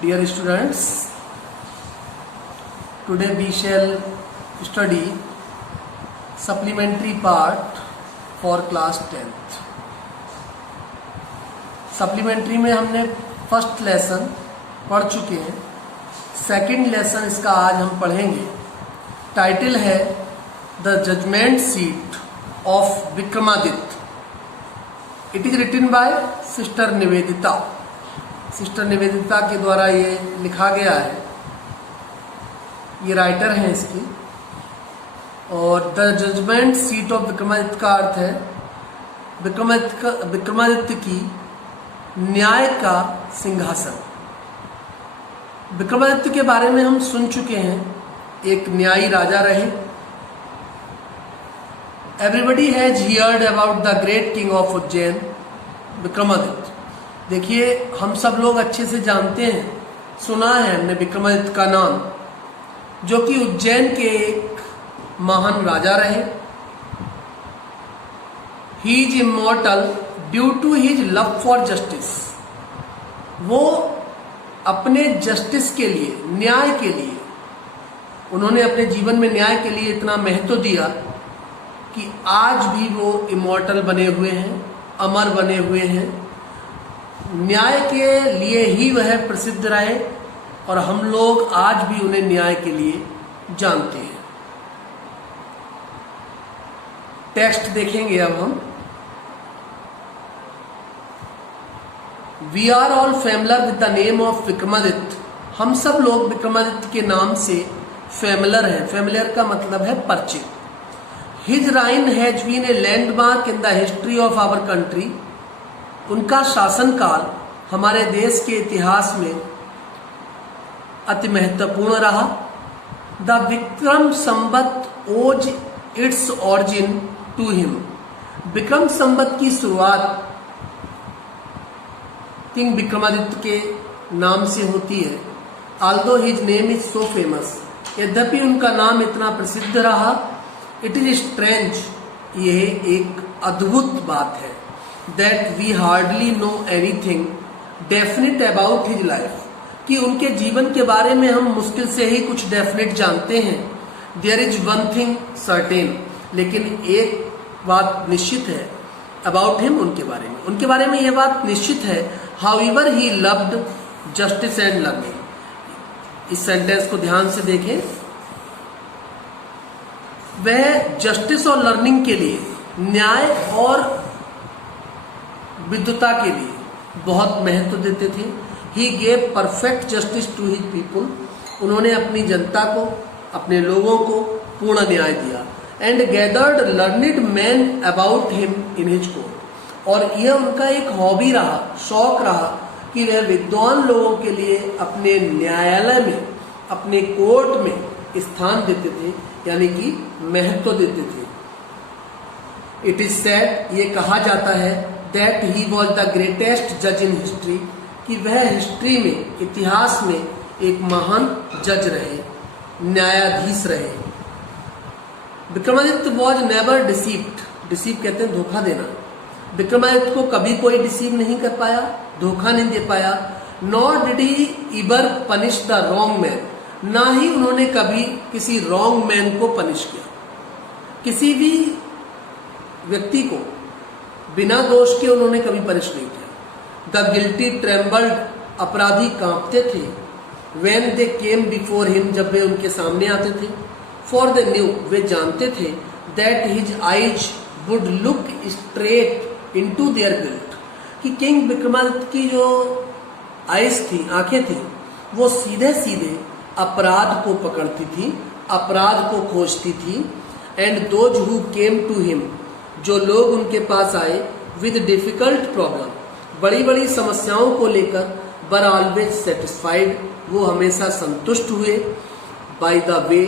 Dear students, today we shall study supplementary part for class 10th. Supplementary में हमने first lesson पढ़ चुके हैं, सेकंड लेसन इसका आज हम पढ़ेंगे. टाइटल है the judgement seat of Vikramaditya. It is written by sister Nivedita. Sister Nivedita के द्वारा ये लिखा गया है, ये राइटर हैं इसकी. और the judgement seat of Vikramaditya का अर्थ है विक्रमादित्य की न्याय का सिंहासन. विक्रमादित्य के बारे में हम सुन चुके हैं, एक न्यायी राजा रहे. Everybody has heard about the great king of Ujjain Vikramaditya. देखिए, हम सब लोग अच्छे से जानते हैं, सुना है हमने विक्रमादित्य का नाम, जो कि उज्जैन के एक महान राजा रहे. He is immortal due to his love for justice. वो अपने जस्टिस के लिए, न्याय के लिए, उन्होंने अपने जीवन में न्याय के लिए इतना महत्व दिया कि आज भी वो इमॉर्टल बने हुए हैं, अमर बने हुए हैं. न्याय के लिए ही वह प्रसिद्ध रहे और हम लोग आज भी उन्हें न्याय के लिए जानते हैं. टेक्स्ट देखेंगे अब हम. We are all familiar with the name of Vikramaditya. हम सब लोग विक्रमादित्य के नाम से फैमिलर हैं. फैमिलर का मतलब है परिचित. His reign has been a landmark in the history of our country. उनका शासनकाल हमारे देश के इतिहास में अति महत्वपूर्ण रहा. The Vikram Samvat owes its origin to him. Vikram Samvat की शुरुआत किंग विक्रमादित्य के नाम से होती है. Although his name is so famous. यद्यपि उनका नाम इतना प्रसिद्ध रहा, इट इज स्ट्रेंज, यह एक अद्भुत बात है, that we hardly know anything definite about his life, कि उनके जीवन के बारे में हम मुश्किल से ही कुछ डेफिनेट जानते हैं. There is one thing certain, लेकिन एक बात निश्चित है अबाउट हिम, उनके बारे में यह बात निश्चित है. However he loved justice and learning. इस सेंटेंस को ध्यान से देखें. वह जस्टिस और लर्निंग के लिए, न्याय और विद्वता के लिए बहुत महत्व देते थे. He gave perfect justice to his people. उन्होंने अपनी जनता को, अपने लोगों को पूर्ण न्याय दिया. And gathered learned man about him in his court. और यह उनका एक हॉबी रहा, शौक रहा, कि वह विद्वान लोगों के लिए अपने न्यायालय में, अपने कोर्ट में स्थान देते थे, यानी कि महत्व देते थे. इट इज सेड, ये कहा जाता है, that he was the greatest जज इन हिस्ट्री, कि वह हिस्ट्री में, इतिहास में एक महान जज रहे, न्यायाधीश रहे. Vikramaditya was never deceived. Deceive कहते हैं धोखा देना. विक्रमादित्य को कभी कोई डिसीव नहीं कर पाया, धोखा नहीं दे पाया. Nor did he ever punish the wrong man. ना ही उन्होंने कभी किसी रॉन्ग मैन को पनिश किया. किसी भी व्यक्ति को बिना दोष के उन्होंने कभी पनिश नहीं किया. The guilty trembled. अपराधी कांपते थे. When they came before him. जब वे उनके सामने आते थे. For they knew. वे जानते थे, that his eyes would look straight into their guilt, कि किंग विक्रमादित्य की जो आइज थी, आंखें थी, वो सीधे सीधे अपराध को पकड़ती थी, अपराध को खोजती थी. And those who came to him. जो लोग उनके पास आए विद डिफिकल्ट प्रॉब्लम, बड़ी बड़ी समस्याओं को लेकर, वर ऑलवेज सेटिस्फाइड. वो हमेशा संतुष्ट हुए. By the way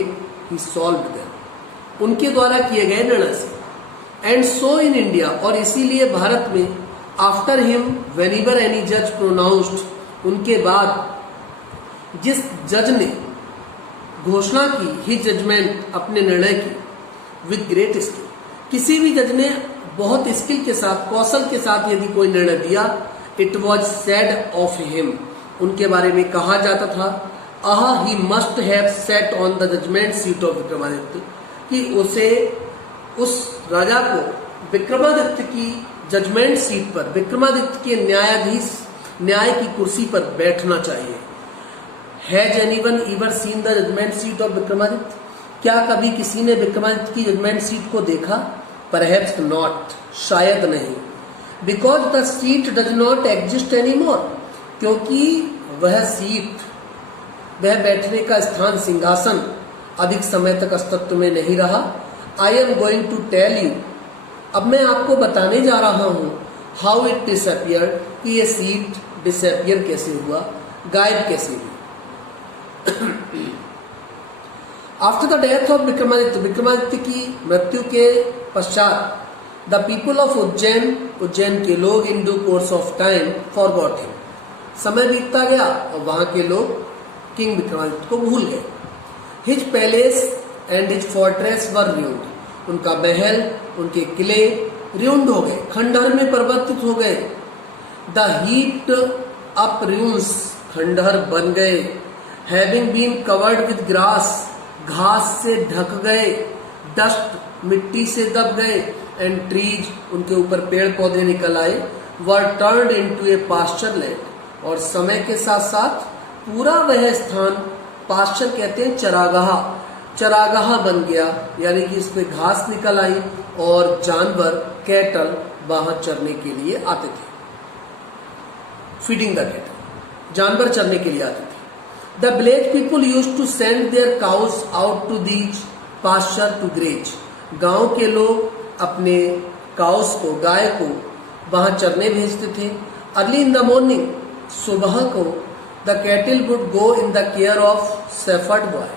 he solved them. उनके द्वारा किए गए निर्णय से. And so in India. और इसीलिए भारत में, आफ्टर हिम व्हेनेवर एनी जज प्रोनाउंस्ड. उनके बाद जिस जज ने घोषणा की, ही जजमेंट, अपने निर्णय की, विद ग्रेट स्किल. किसी भी जज ने बहुत स्किल के साथ, कौशल के साथ यदि कोई निर्णय दिया, it was said of him. उनके बारे में कहा जाता था, ah he must have set on the judgement seat of Vikramaditya, कि उसे उस राजा को विक्रमादित्य की जजमेंट सीट पर, विक्रमादित्य के न्यायाधीश न्याय की कुर्सी पर बैठना चाहिए। Has anyone ever seen the judgement seat of Vikramaditya? क्या कभी किसी ने विक्रमादित्य की जजमेंट सीट को देखा? परहैप्स नॉट, शायद नहीं। Because the seat does not exist any more, क्योंकि वह सीट, वह बैठने का स्थान, सिंहासन अधिक समय तक अस्तित्व में नहीं रहा। I am going to tell you, अब मैं आपको बताने जा रहा हूं, हाउ इट डिसअपियर्ड, कि ये सीट डिसअपियर कैसे हुआ, गायब कैसे हुई। After the death of Vikramaditya, Vikramaditya की मृत्यु के पश्चात, the people of Ujjain, Ujjain के लोग, in due course of time forgot him, समय बीतता गया और वहां के लोग किंग विक्रमादित्य को भूल गए। His palace and his fortress were ruined, उनका महल, उनके किले ruined हो गए, खंडहर में परिवर्तित हो गए। द हीप्ड अप ruins, खंडहर बन गए। Having been covered with grass, घास से ढक गए। डस्ट, मिट्टी से दब गए। एंड ट्रीज, उनके ऊपर पेड़ पौधे निकल आए। वर टर्न्ड इनटू ए पास्चर लैंड, और समय के साथ साथ पूरा वह स्थान, पास्चर कहते हैं चरागाह, चरागाह बन गया, यानी कि इसमें घास निकल आई और जानवर, कैटल वहां चरने के लिए आते थे। फीडिंग द कैटल, जानवर चरने के लिए आते थे। The village people used to send their cows out to these pasture to graze, गांव के लोग अपने काउस को, गाय को वहां चरने भेजते थे। अर्ली इन द मॉर्निंग, सुबह को, the cattle would go in the care of shepherd boy,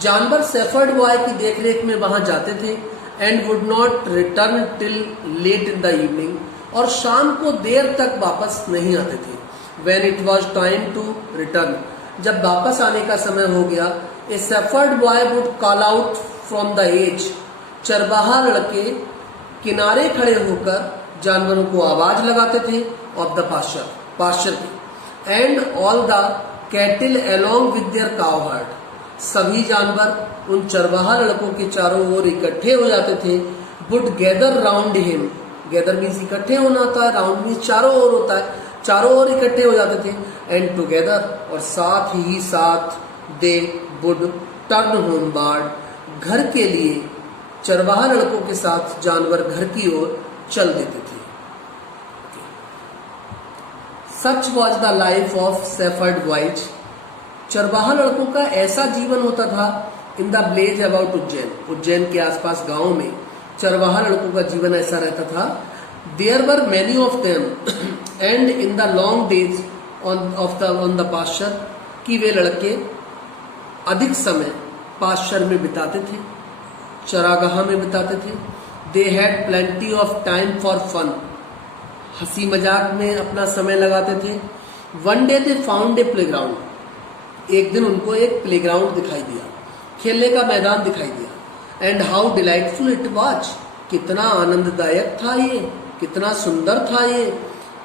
जानवर शेफर्ड बॉय की देखरेख में वहां जाते थे। And would not return till late in the evening, और शाम को देर तक वापस नहीं आते थे। When it was time to return, जब वापस आने का समय हो गया, a shepherd boy would call out from the edge, चरवाहा लड़के किनारे खड़े होकर जानवरों को आवाज लगाते थे ऑफ द पास्चर, पास्चर की। And all the cattle along with their cow heard, सभी जानवर उन चरवाहा लड़कों के चारों ओर इकट्ठे हो जाते थे। Would gather round him, gather means इकट्ठे होना होता है, राउंड मीन्स चारों ओर होता है, चारों ओर इकट्ठे हो जाते थे। एंड टुगेदर, और साथ ही साथ, दे वुड टर्न होमवर्ड, घर के लिए चरवाहा लड़कों के साथ जानवर घर की ओर चल देते थे। सच was the life of shepherd boys, चरवाहा लड़कों का ऐसा जीवन होता था। In the village about Ujjain, Ujjain के आसपास गांव में चरवाहा लड़कों का जीवन ऐसा रहता था। There were many of them, and in the long days on the pasture, कि वे लड़के अधिक समय पास्चर में बिताते थे, चरागाह में बिताते थे। They had plenty of time for fun, हंसी मजाक में अपना समय लगाते थे। One day they found a playground, एक दिन उनको एक प्लेग्राउंड दिखाई दिया, खेलने का मैदान दिखाई दिया। And how delightful it was, कितना आनंददायक था ये, कितना सुंदर था ये।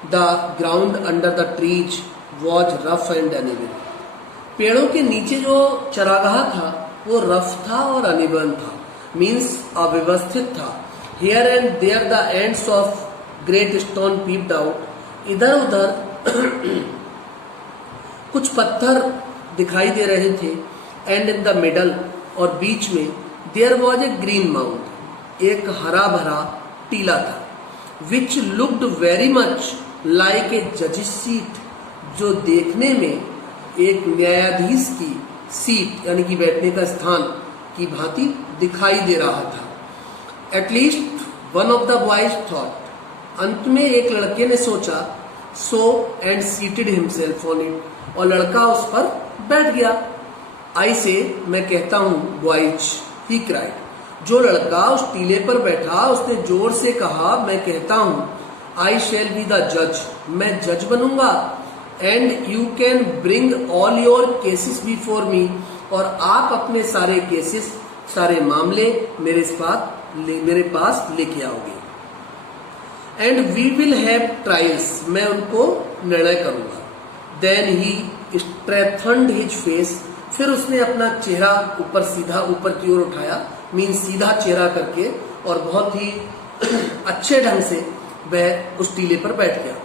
The ground under the trees was rough and uneven, पेड़ों के नीचे जो चरागाह था वो रफ था और अनइवन था, मीन्स अव्यवस्थित था। Here and there the ends of great stone peeped out, इधर उधर कुछ पत्थर दिखाई दे रहे थे। एंड इन द मिडल, और बीच में, there was a green mount, एक हरा भरा टीला था। Which looked very much like a जजिस सीट, जो देखने में एक न्यायाधीश की सीट यानी कि बैठने का स्थान की भांति दिखाई दे रहा था। At least one of the boys thought, अंत में एक लड़के ने सोचा। So and seated himself on it, और लड़का उस पर बैठ गया। आई से, मैं कहता हूं, बॉयज, ही क्राइड, जो लड़का उस टीले पर बैठा उसने जोर से कहा, मैं कहता हूं, आई शैल बी द जज, मैं जज बनूंगा। And you can bring all your cases before me, और आप अपने सारे केसेस, सारे मामले मेरे पास लेके आओगे। And we will have trials, मैं उनको निर्णय करूंगा। Then he straightened his face, फिर उसने अपना चेहरा ऊपर सीधा ऊपर की ओर उठाया, मीन सीधा चेहरा करके, और बहुत ही अच्छे ढंग से वह उस टीले पर बैठ गया।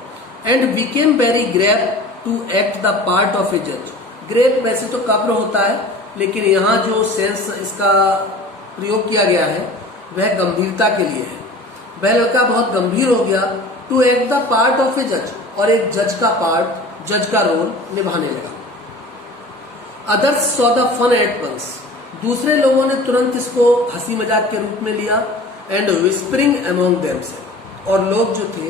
And became very grave to act the part of a जज। ग्रेव वैसे तो कब्र होता है, लेकिन यहाँ जो सेंस इसका प्रयोग किया गया है वह गंभीरता के लिए है। वह लड़का बहुत गंभीर हो गया, to act the part of a जज, और एक जज का पार्ट, जज का रोल निभाने लगा। Others saw the fun at once, दूसरे लोगों ने तुरंत इसको हंसी मजाक के रूप में लिया। एंड विस्परिंग अमॉन्ग देमसेल्फ, और लोग जो थे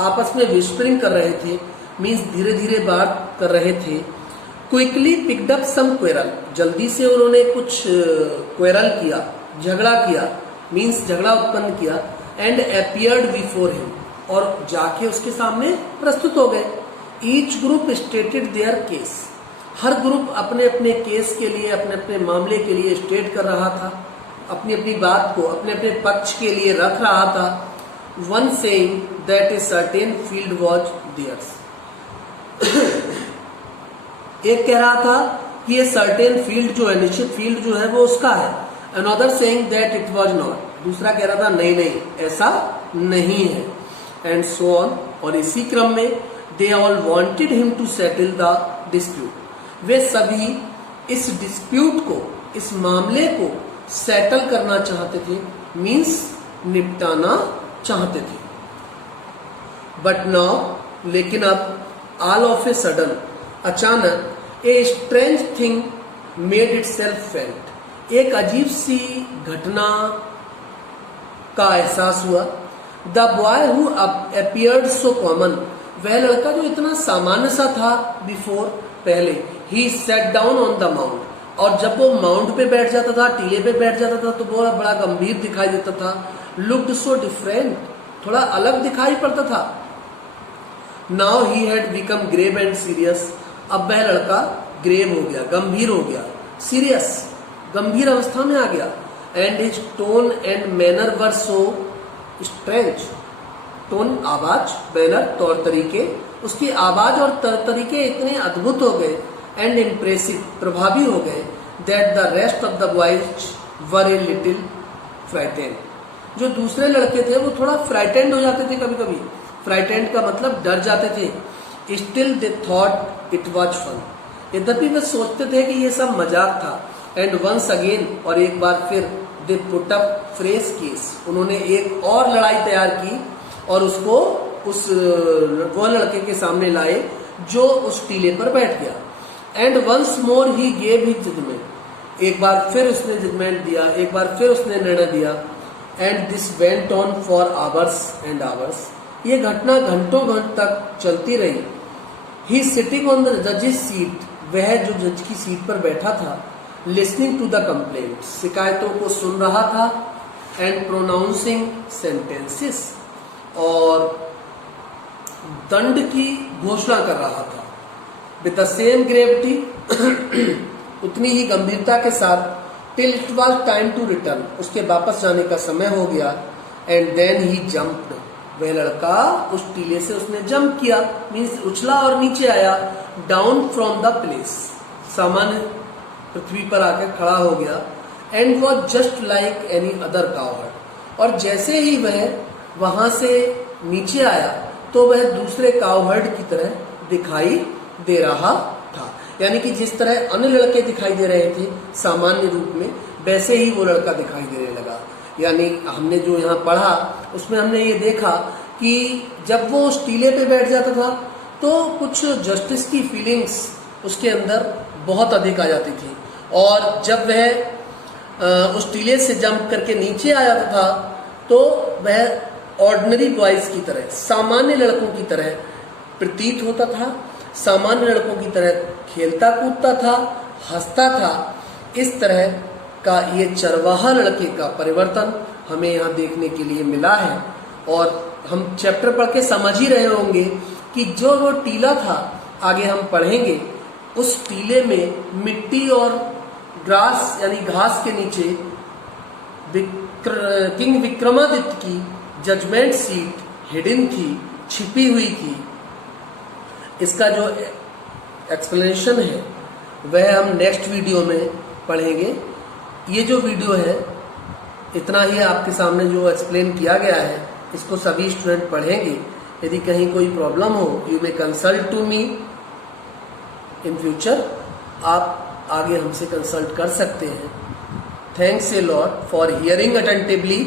आपस में विस्परिंग कर रहे थे, मीन्स धीरे धीरे बात कर रहे थे। Quickly picked up some quarrel, जल्दी से उन्होंने कुछ क्वेरल किया, झगड़ा किया, मीन्स झगड़ा उत्पन्न किया। एंड अपीयर्ड बिफोर हिम, और जाके उसके सामने प्रस्तुत हो गए। Each group stated there case, her group अपने अपने केस के लिए, अपने अपने मामले के लिए स्टेट कर रहा था, अपनी अपनी बात को अपने अपने पक्ष के लिए रख रहा था। One saying that a certain field was theirs, एक कह रहा था कि ये सर्टेन फील्ड जो है, निश्चित फील्ड जो है वो उसका है। Another saying that it was not, दूसरा कह रहा था नहीं नहीं ऐसा नहीं है। एंड सो ऑन, और इसी क्रम में they all wanted him to settle the dispute, वे सभी इस डिस्प्यूट को, इस मामले को सेटल करना चाहते थे, मीन्स निपटाना चाहते थे। बट नाउ, लेकिन अब, ऑल ऑफ ए सडन, अचानक, a strange thing made itself felt, एक अजीब सी घटना का एहसास हुआ। The boy who appeared so common, वह लड़का जो इतना सामान्य सा था बिफोर, पहले, he set down on the mount, और जब वो माउंट पे बैठ जाता था, टीले पे बैठ जाता था, तो वो बड़ा गंभीर दिखाई देता था। लुक्ड सो डिफरेंट, थोड़ा अलग दिखाई पड़ता था। Now he had become grave and serious, अब वह लड़का ग्रेव हो गया, गंभीर हो गया, सीरियस, गंभीर अवस्था में आ गया। And his tone and manner were so strange, tone आवाज, मैनर तौर तरीके, उसकी आवाज और तौर तरीके इतने अद्भुत हो गए, एंड इम्प्रेसिव, प्रभावी हो गए, that the rest of the boys were a little frightened, जो दूसरे लड़के थे वो थोड़ा फ्राइटेंड हो जाते थे कभी कभी। फ्राइटेंड का मतलब डर जाते थे। Still they thought it was fun, यद्यपि वे सोचते थे कि ये सब मजाक था। एंड वंस अगेन, और एक बार फिर, they put up fresh case, उन्होंने एक और लड़ाई तैयार की और उसको वो लड़के के सामने लाए जो उस टीले पर बैठ गया। And once more he gave his judgement, एक बार फिर उसने जजमेंट दिया, एक बार फिर उसने निर्णय दिया। And this went on for hours and hours, ये घटना घंटों घंट तक चलती रही। ही सिटिंग ऑन द जजेस सीट, वह जो जज की सीट पर बैठा था, लिसनिंग टू द कंप्लेंट, शिकायतों को सुन रहा था। एंड प्रोनाउंसिंग सेंटेंसेस, और दंड की घोषणा कर रहा था। विद द सेम ग्रेविटी, उतनी ही गंभीरता के साथ। Till it was time to return, उसके वापस जाने का समय हो गया। एंड देन ही जम्प्ड, वह लड़का उस टीले से उसने जंप किया, मीन्स उछला और नीचे आया। डाउन फ्रॉम द प्लेस, सामान्य पृथ्वी पर आकर खड़ा हो गया। And was just like any other cowherd, और जैसे ही वह वहां से नीचे आया तो वह दूसरे काउहर्ड की तरह दिखाई दे रहा था। यानी कि जिस तरह अन्य लड़के दिखाई दे रहे थे सामान्य रूप में, वैसे ही वो लड़का दिखाई देने लगा। यानी हमने जो यहाँ पढ़ा उसमें हमने ये देखा कि जब वो उस टीले पे बैठ जाता था तो कुछ जस्टिस की फीलिंग्स उसके अंदर बहुत अधिक आ जाती थी, और जब वह उस टीले से जंप करके नीचे आ जाता था तो वह ऑर्डिनरी बॉयज की तरह, सामान्य लड़कों की तरह प्रतीत होता था, सामान्य लड़कों की तरह खेलता कूदता था, हंसता था। इस तरह का ये चरवाहा लड़के का परिवर्तन हमें यहाँ देखने के लिए मिला है। और हम चैप्टर पढ़ के समझ ही रहे होंगे कि जो वो टीला था, आगे हम पढ़ेंगे, उस टीले में मिट्टी और ग्रास यानी घास के नीचे किंग विक्रमादित्य की जजमेंट सीट हिडन थी, छिपी हुई थी। इसका जो एक्सप्लेनेशन है वह हम नेक्स्ट वीडियो में पढ़ेंगे। ये जो वीडियो है इतना ही आपके सामने जो एक्सप्लेन किया गया है इसको सभी स्टूडेंट पढ़ेंगे। यदि कहीं कोई प्रॉब्लम हो you may consult to me in future, आप आगे हमसे कंसल्ट कर सकते हैं। Thanks a lot for hearing attentively.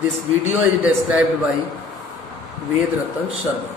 This video is described by Ved Ratan Sharma.